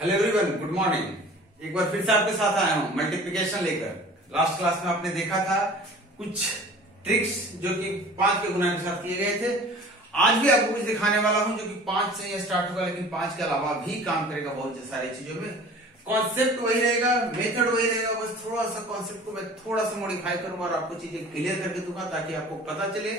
Hello everyone, good morning. एक बार फिर से आपके साथ आया हूं मल्टीप्लिकेशन लेकर। लास्ट क्लास में आपने देखा था कुछ ट्रिक्स जो कि 5 के गुना के साथ किए गए थे। आज भी आपको कुछ दिखाने वाला हूं जो कि 5 से स्टार्ट होगा, लेकिन 5 के अलावा भी काम करेगा बहुत सारी चीजों में। कॉन्सेप्ट वही रहेगा, मेथड वही रहेगा, बस थोड़ा सा कॉन्सेप्ट को मैं थोड़ा सा मॉडिफाई करूंगा और आपको चीजें क्लियर करके दूंगा ताकि आपको पता चले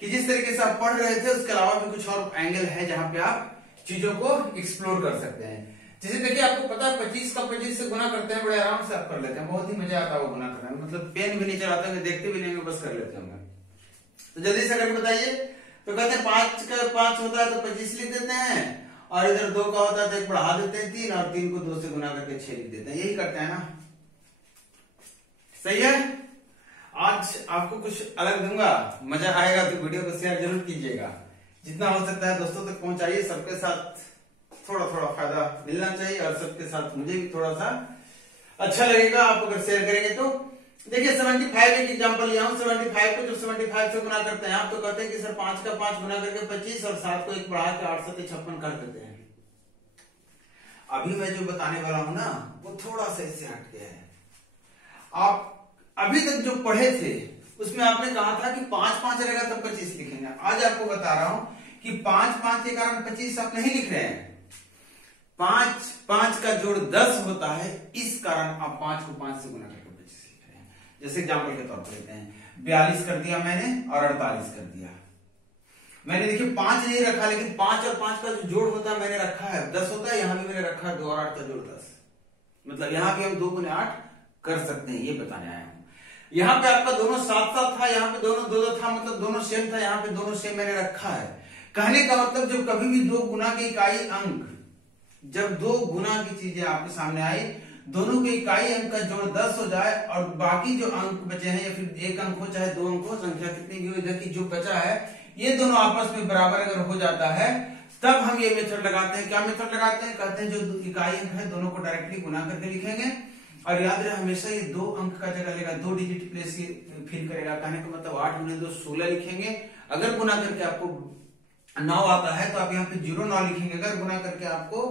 कि जिस तरीके से आप पढ़ रहे थे उसके अलावा भी कुछ और एंगल है जहां पे आप चीजों को एक्सप्लोर कर सकते हैं। जैसे देखिए, आपको पता है 25 का 25 से गुना करते हैं, बड़े आराम से आप कर लेते हैं, बहुत ही मजा आता है वो गुना करने में। मतलब पेन भी नहीं चलाते हैं, देखते भी नहीं, बस कर लेते हैं। तो जल्दी से करके बताइए। तो कहते हैं 5 का 5 होता है तो 25 लिख देते हैं, और इधर 2 का होता है तो एक बढ़ा देते हैं 3, और 3 को 2 से गुना करके 6 लिख देते हैं। यही करते हैं ना, सही है। आज आपको कुछ अलग दूंगा, मजा आएगा, तो वीडियो को शेयर जरूर कीजिएगा। जितना हो सकता है दोस्तों तक पहुंचाइए। सबके साथ थोड़ा थोड़ा फायदा मिलना चाहिए, और सबके साथ मुझे भी थोड़ा सा अच्छा लगेगा आप अगर शेयर करेंगे तो। देखिए 75 एक एग्जांपल लिया हूं। 75 को जब 75 से गुना करते हैं आप, तो कहते हैं कि सर 5 का 5 गुना करके 25, और 7 को एक बढ़ा के 8 7 56 कर देते हैं। अभी मैं जो बताने वाला हूं ना, वो थोड़ा सा इससे हट गया है। आप अभी तक जो पढ़े थे उसमें आपने कहा था कि 5 5 रहेगा तब 25 लिखेंगे। आज आपको बता रहा हूं कि 5 5 के कारण 25 आप नहीं लिख रहे हैं। 5 5 का जोड़ 10 होता है, इस कारण आप 5 को 5 से गुना करके 25 लिख रहे हैं। जैसे एग्जांपल के तौर पर लेते हैं, 42 कर दिया मैंने और 48 कर दिया। मैंने देखिए 5 नहीं रखा, लेकिन 5 और 5 का जो जोड़ होता है मैंने रखा है 10 होता है। यहां भी मैंने रखा है 2 और 8 का जोड़ 10, मतलब यहां भी हम 2 गुने 8 कर सकते हैं, ये बताने आया हूं। यहाँ पे आपका दोनों साथ साथ था, यहाँ पे दोनों दो था, मतलब दोनों सेम था, यहाँ पे दोनों सेम मैंने रखा है। कहने का मतलब जब कभी भी 2 गुना के इकाई अंक, जब 2 गुना की चीजें आपके सामने आई, दोनों के इकाई अंक का जोड़ 10 हो जाए, और बाकी जो अंक बचे हैं, या फिर 1 अंक हो चाहे 2 अंक हो, संख्या कितनी भी हो, इधर की जो बचा है, ये दोनों आपस में बराबर अगर हो जाता है, तब हम ये मेथड लगाते हैं। क्या मेथड लगाते हैं? कहते हैं जो इकाई अंक है दोनों को डायरेक्टली गुना करके लिखेंगे, और याद रहे हमेशा ये 2 अंक का जगह लेगा, 2 डिजिट प्लेस फिल करेगा। कहने का मतलब 8 गुने 2 16 लिखेंगे। अगर गुना करके आपको 9 आता है तो आप यहाँ पे 0 9 लिखेंगे। अगर गुना करके आपको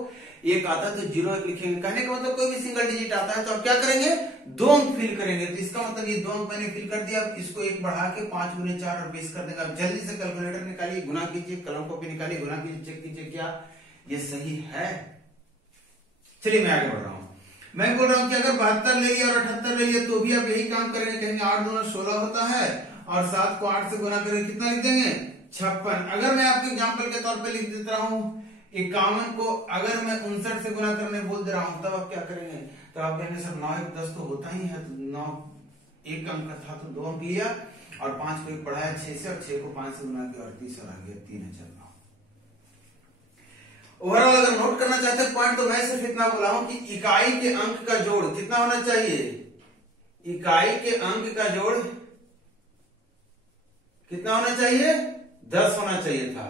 1 आता है तो 0 1 लिखेंगे। कहने का मतलब कोई भी सिंगल डिजिट आता है तो आप क्या करेंगे? 2 अंक फिल करेंगे। तो इसका मतलब ये 2 अंक मैंने फिल कर दिया। अब इसको 1 बढ़ा के 5 गुने 4 और 20 कर देगा। अब जल्दी से कैलकुलेटर निकालिए, गुना कीजिए, कलम कॉपी निकालिए, गुना कीजिए, चेक कीजिए क्या ये सही है। चलिए मैं आगे बढ़ रहा हूं। मैं बोल रहा हूं कि अगर 72 ले लिया और 78 ले लिया तो भी आप यही काम करेंगे। कहेंगे 8 दूना 16 होता है, और 7 को 8 से गुना करके कितना लिख देंगे? 56। अगर मैं आपके एग्जांपल के तौर पे लिख देता हूं 51 को, अगर मैं 59 से गुना करने बोल दे रहा हूं, तब आप क्या करेंगे? तो आप कहेंगे सर 9 1 10 तो होता ही है, तो 9 1 अंक का था तो 2 अंक लिया, और 5 को 1 बढ़ाया 6 से, और 6 को 5 से गुना किया, 38 और आ गया 3009। ओवरऑल अगर नोट करना चाहते हैं पॉइंट, तो मैं सिर्फ इतना बोला हूं कि इकाई के अंक का जोड़ कितना होना चाहिए? इकाई के अंक का जोड़ कितना होना चाहिए? 10 होना चाहिए था।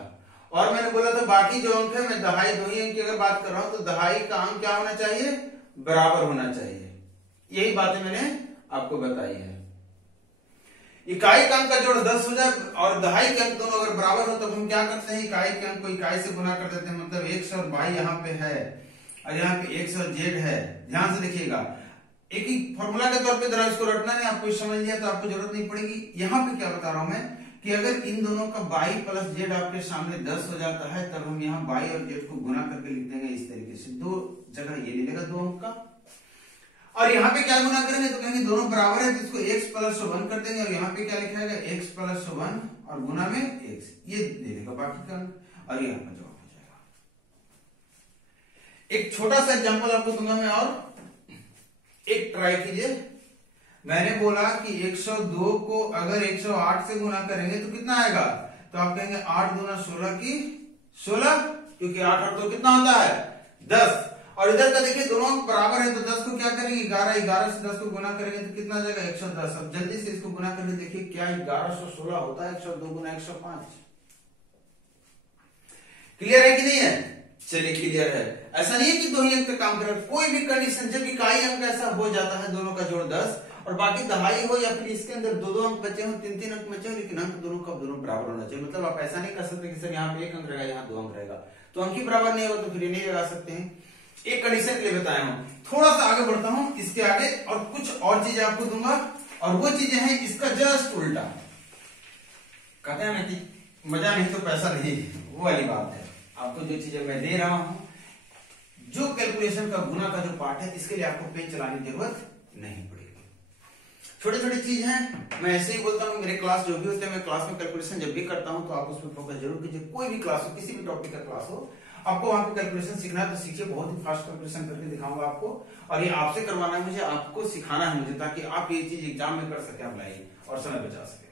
और मैंने बोला था बाकी जो अंक है, मैं दहाई दोही अंक की अगर बात कर रहा हूं तो दहाई का अंक क्या होना चाहिए? बराबर होना चाहिए। यही बातें मैंने आपको बताई है। इकाई के अंक का जोड़ 10 हो जाए और दहाई के अंक दोनों अगर बराबर हो, तब हम क्या करते हैं? इकाई के अंक को इकाई से गुना कर देते हैं। मतलब x और y यहाँ पे है, और यहाँ पे x और z है। ध्यान से देखिएगा, एक ही फॉर्मूला के तौर पे जरा इसको रटना नहीं, आपको समझ लिया तो आपको जरूरत नहीं पड़ेगी। यहाँ पे क्या बता रहा हूं मैं कि अगर इन दोनों का y प्लस z आपके सामने 10 हो जाता है, तब हम यहाँ y और z को गुना करके लिख देंगे इस तरीके से। 2 जगह ये ले लेगा 2 अंक का, और यहाँ पे क्या गुना करेंगे? तो कहेंगे दोनों बराबर है, तो इसको x प्लस 1 कर देंगे, और यहाँ पे क्या लिखा है? x प्लस 1 और गुना में x, ये दे देगा बाकी का, और ये आपका जवाब हो जाएगा। एक छोटा सा एग्जांपल आपको दूंगा मैं, और एक ट्राई कीजिए। मैंने बोला कि 102 को अगर 108 से गुना करेंगे तो कितना आएगा? तो आप कहेंगे 8 दूना 16 की 16, क्योंकि 8 और 2 कितना होता है? 10। और इधर का देखिए दोनों बराबर है, तो 10 को क्या करेंगे? 11 11 से 10 को गुना करेंगे तो कितना जाएगा? 110। अब जल्दी से इसको गुना करके देखिए क्या 1116 होता है? 102 गुना 105। क्लियर है कि नहीं है? चलिए क्लियर है। ऐसा नहीं है कि 2 ही अंक पे काम करें, कोई भी कंडीशन जब इकाई अंक ऐसा हो जाता है, दोनों का जोड़ 10 और बाकी दहाई हो, या फिर इसके अंदर 2 अंक बचे हो, 3 अंक बचे हो, लेकिन अंक दोनों का दोनों बराबर होना चाहिए। मतलब आप ऐसा नहीं कर सकते कि सर यहाँ पे 1 अंक रहेगा, यहाँ 2 अंक रहेगा, तो अंक ही बराबर नहीं होगा तो फिर ये नहीं लगा सकते हैं। एक कंडीशन के लिए बताया हूं। थोड़ा सा आगे बढ़ता हूं इसके आगे और कुछ और चीजें आपको दूंगा, और वो चीजें हैं इसका जस्ट उल्टा। कहते हैं ना कि मजा नहीं तो पैसा नहीं, वो वाली बात है। आपको जो चीजें मैं दे रहा हूं, जो कैलकुलेशन का गुना का जो पार्ट है, इसके लिए आपको पेन चलाने की जरूरत नहीं पड़ेगी। छोटे छोटे चीज हैं, मैं ऐसे ही बोलता हूँ। मेरे क्लास जो भी होते हैं, मैं क्लास में कैलकुलेशन जब भी करता हूँ तो आप उस पर फोकस जरूर कीजिए। कोई भी क्लास हो, किसी भी टॉपिक का क्लास हो, आपको वहां पे कैलकुलेशन सीखना है तो सीखिए। बहुत ही फास्ट कैलकुलेशन करके दिखाऊंगा आपको, और ये आपसे करवाना है मुझे, आपको सिखाना है मुझे, ताकि आप ये चीज एग्जाम में कर सके अप्लाई और समय बचा सके।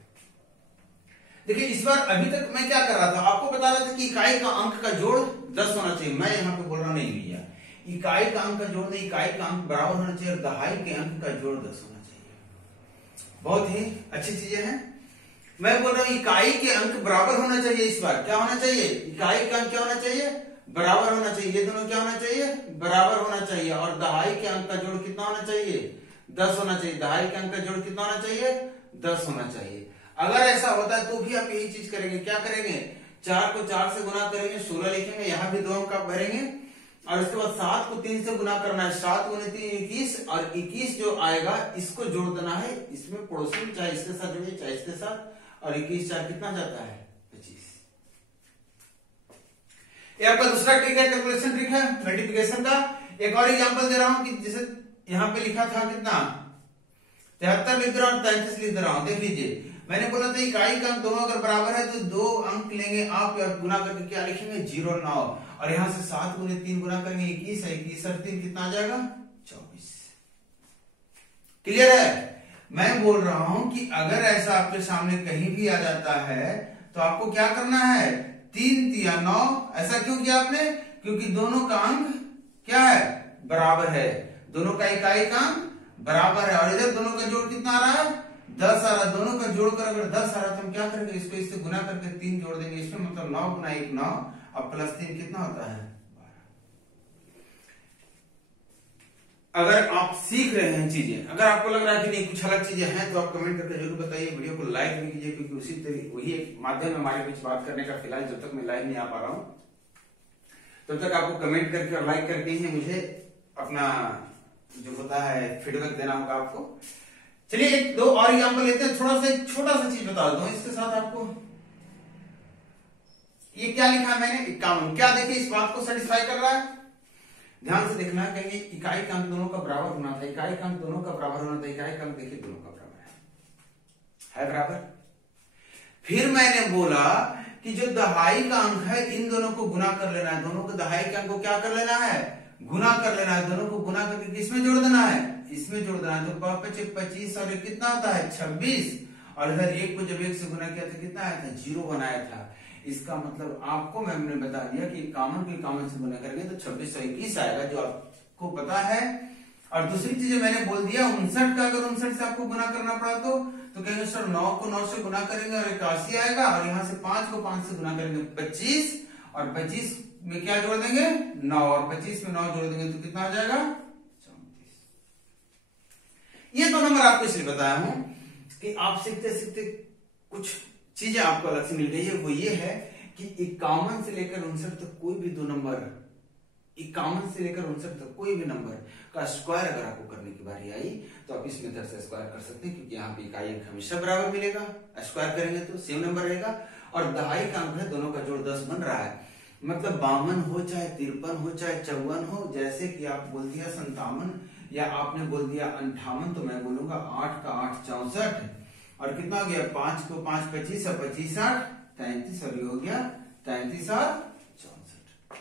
देखिए इस बार अभी तक मैं क्या कर रहा था, आपको बता रहा था कि इकाई का अंक का जोड़ 10 होना चाहिए। मैं यहाँ पे बोल रहा नहीं भैया, इकाई का अंक का जोड़ नहीं, इकाई का अंक बराबर होना चाहिए और दहाई के अंक का जोड़ 10 होना चाहिए। बहुत ही अच्छी चीजें हैं। मैं बोल रहा हूं इकाई के अंक बराबर होना चाहिए। इस बार क्या होना चाहिए, इकाई का अंक क्या होना चाहिए, बराबर होना चाहिए। ये दोनों क्या होना चाहिए, बराबर होना चाहिए। और दहाई के अंक का जोड़ कितना होना चाहिए, 10 होना चाहिए। दहाई के अंक का जोड़ कितना होना चाहिए, 10 होना चाहिए। अगर ऐसा होता है तो भी आप यही चीज करेंगे। क्या करेंगे, 4 को 4 से गुना करेंगे, 16 लिखेंगे, यहाँ भी 2 अंक आप भरेंगे, और उसके बाद 7 को 3 से गुना करना है, 7 गुने 3 21, और 21 जो आएगा इसको जोड़ देना है इसमें पड़ोसी में, चाहे इसके साथ जोड़िए चाहे इसके साथ, और 21 4 कितना जाता है, 25। ये आपका दूसरा ट्रिक है, कैलकुलेशन ट्रिक है मल्टीप्लिकेशन का। एक और एग्जांपल दे रहा हूं कि जैसे यहाँ पे लिखा था कितना 73 लिख रहा हूं, 33 लिख रहा हूं। देख लीजिए, मैंने बोला था इकाई का अंक दोनों अगर बराबर है तो 2 अंक लेंगे आप, और गुना करके क्या लिखेंगे 0 9, और यहां से 7 गुने 3 गुना करेंगे 21 है, 21 और 3 कितना आ जाएगा 24। क्लियर है। मैं बोल रहा हूं कि अगर ऐसा आपके सामने कहीं भी आ जाता है तो आपको क्या करना है, 3 3 9। ऐसा क्यों किया आपने, क्योंकि दोनों का अंक क्या है, बराबर है। दोनों का इकाई का अंक बराबर है, और इधर दोनों का जोड़ कितना आ रहा है, 10 आ रहा है। दोनों का जोड़कर अगर 10 आ रहा है तो हम क्या करेंगे, इसको इससे गुना करके 3 जोड़ देंगे इसमें, मतलब 9 गुना 1 9, और प्लस 3 कितना होता है 12। अगर आप सीख रहे हैं चीजें, अगर आपको लग रहा है कि नहीं कुछ अलग चीजें हैं, तो आप कमेंट करके जरूर बताइए। वीडियो को लाइक भी कीजिए, क्योंकि उसी तरीके वही एक माध्यम है हमारे बीच बात करने का। फिलहाल जब तक मैं लाइव नहीं आ पा रहा हूं तब तक आपको कमेंट करके और लाइक करके ही मुझे अपना जो होता है फीडबैक देना होगा आपको। चलिए एक दो और एग्जांपल लेते हैं। थोड़ा सा एक छोटा सा चीज बता दूं इसके साथ आपको। ये क्या लिखा है मैंने, 51। क्या देखिए इस बात को सेटिस्फाई कर रहा है, ध्यान से देखना। कहेंगे इकाई का अंक दोनों का बराबर होना था, इकाई का अंक दोनों का बराबर होना था, इकाई का अंक देखिए दोनों का बराबर है बराबर। फिर मैंने बोला कि जो दहाई का अंक है इन दोनों को गुना कर लेना है, दोनों को दहाई के अंक को क्या कर लेना है, गुना कर लेना है। दोनों को गुना करके किसमें जोड़ देना है, इसमें जोड़ देना है। तो 25 और कितना होता है 26, और इधर 1 को जब 1 से गुना किया था कितना आया था 0 बनाया था। इसका मतलब आपको मैंने बता दिया कि कॉमन को कॉमन से गुना करेंगे तो 26 और 21 आएगा, जो आपको पता है। और दूसरी चीज मैंने बोल दिया 59 का, अगर 59 से आपको गुना करना पड़ा तो कहेंगे सर 9 को 9 से गुना करेंगे और 81 आएगा, और यहाँ से 5 को 5 से गुना करेंगे 25, और 25 में क्या जोड़ देंगे 9, और 25 में 9 जोड़ देंगे तो कितना आ जाएगा 34। ये दो नंबर आपको इसलिए बताया हूं कि आप सीखते सीखते कुछ चीजें आपको अलग से मिल गई है। वो ये है कि 51 से लेकर 59 तक कोई भी दो नंबर, 51 से लेकर 59 तक कोई भी नंबर का स्क्वायर अगर आपको करने की बारी आई तो आप इस मेथड से स्क्वायर कर सकते हैं, क्योंकि यहाँ पे इकाई अंक हमेशा बराबर मिलेगा। स्क्वायर करेंगे तो सेम नंबर रहेगा, और दहाई का अंक है दोनों का जोड़ 10 बन रहा है। मतलब 52 हो चाहे 53 हो चाहे 54 हो, जैसे कि आप बोल दिया 57 या आपने बोल दिया 58, तो मैं बोलूंगा 8 का 8 64, और कितना हो गया 5 को 5 25 और 25 8 33, और ये हो गया 33 और 64।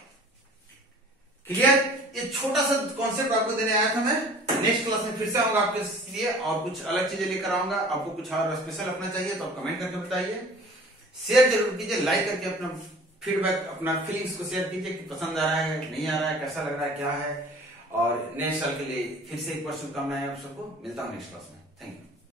क्लियर। ये छोटा सा कॉन्सेप्ट आपको देने आया था मैं। नेक्स्ट क्लास में फिर से आऊंगा आपके लिए और कुछ अलग चीजें लेकर आऊंगा। आपको कुछ और स्पेशल अपना चाहिए तो आप कमेंट करके बताइए, शेयर जरूर कीजिए, लाइक करके अपना फीडबैक, अपना फीलिंग्स को शेयर कीजिए कि पसंद आ रहा है नहीं आ रहा है, कैसा लग रहा है, क्या है। और नेक्स्ट साल के लिए फिर से एक बार शुभकामनाएं आप सबको। मिलता हूं नेक्स्ट क्लास में। Thank you.